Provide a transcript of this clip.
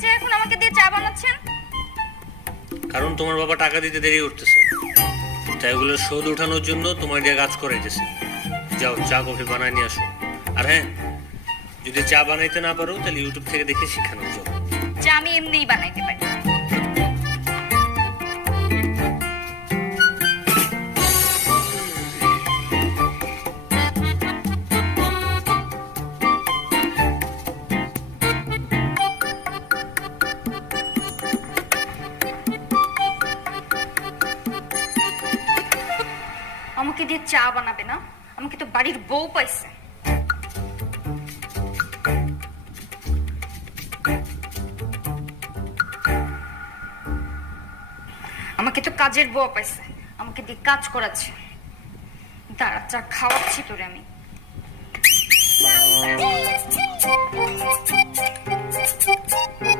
যে এখন আমাকে দিয়ে চা বানাচ্ছেন? কারণ তোমার বাবা টাকা দিতে দেরি করতেছে, তাই ওগুলো শোধ ওঠানোর জন্য তোমার দিয়ে কাজ করাইতেছে। যাও চা কফি বানায় নিয়ে আসো। আর হ্যাঁ, যদি চা বানাইতে না পারো তাহলে ইউটিউব থেকে দেখে শিখানো যাও। চা আমি এমনিই বানাইতে পারি। আমাকে দিয়ে চা বানাবে না? আমাকে তো বাড়ির বউ পাইছে। আমাকে তো কাজের বউ পাইছে, আমাকে দিয়ে কাজ করাচ্ছে। দাঁড়া, চা খাওয়াচ্ছি তোরে আমি।